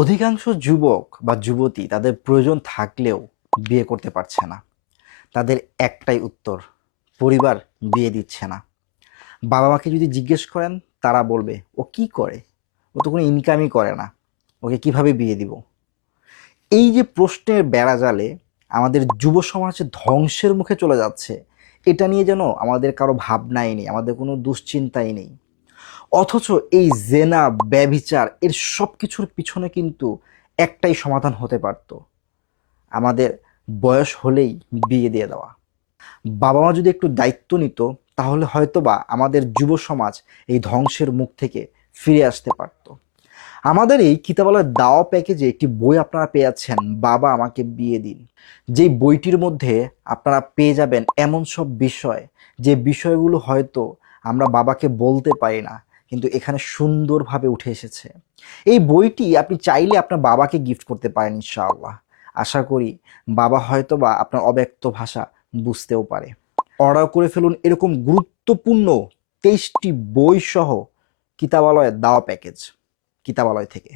অধিকাংশ যুবক বা যুবতী তাদের প্রয়োজন থাকলেও বিয়ে করতে পারছে না। তাদের একটাই উত্তর, পরিবার বিয়ে দিচ্ছে না। বাবা মাকে যদি জিজ্ঞেস করেন, তারা বলবে ও কি করে, ও তো কোনো ইনকামই করে না, ওকে কিভাবে বিয়ে দিব। এই যে প্রশ্নের বেড়াজালে আমাদের যুব সমাজ ধ্বংসের মুখে চলে যাচ্ছে, এটা নিয়ে যেন আমাদের কারো ভাবনাই নেই, আমাদের কোনো দুশ্চিন্তাই নেই। অথচ এই জেনা, ব্যভিচার এর সব কিছুর পিছনে কিন্তু একটাই সমাধান হতে পারত, আমাদের বয়স হলেই বিয়ে দিয়ে দেওয়া। বাবা মা যদি একটু দায়িত্ব নিত, তাহলে হয়তোবা আমাদের যুব সমাজ এই ধ্বংসের মুখ থেকে ফিরে আসতে পারত। আমাদের এই কিতাবালয় দাওয়া প্যাকেজে একটি বই আপনারা পেয়ে যাচ্ছেন, বাবা আমাকে বিয়ে দিন। যেই বইটির মধ্যে আপনারা পেয়ে যাবেন এমন সব বিষয়, যে বিষয়গুলো হয়তো আমরা বাবাকে বলতে পারি না, কিন্তু এখানে সুন্দরভাবে উঠে এসেছে। এই বইটি আপনি চাইলে আপনার বাবাকে গিফট করতে পারেন ইনশাআল্লাহ। আশা করি বাবা হয়তোবা আপনার অব্যক্ত ভাষা বুঝতেও পারে। অর্ডার করে ফেলুন এরকম গুরুত্বপূর্ণ 23টি বই সহ কিতাবালয়ের দাওয়া প্যাকেজ, কিতাবালয় থেকে।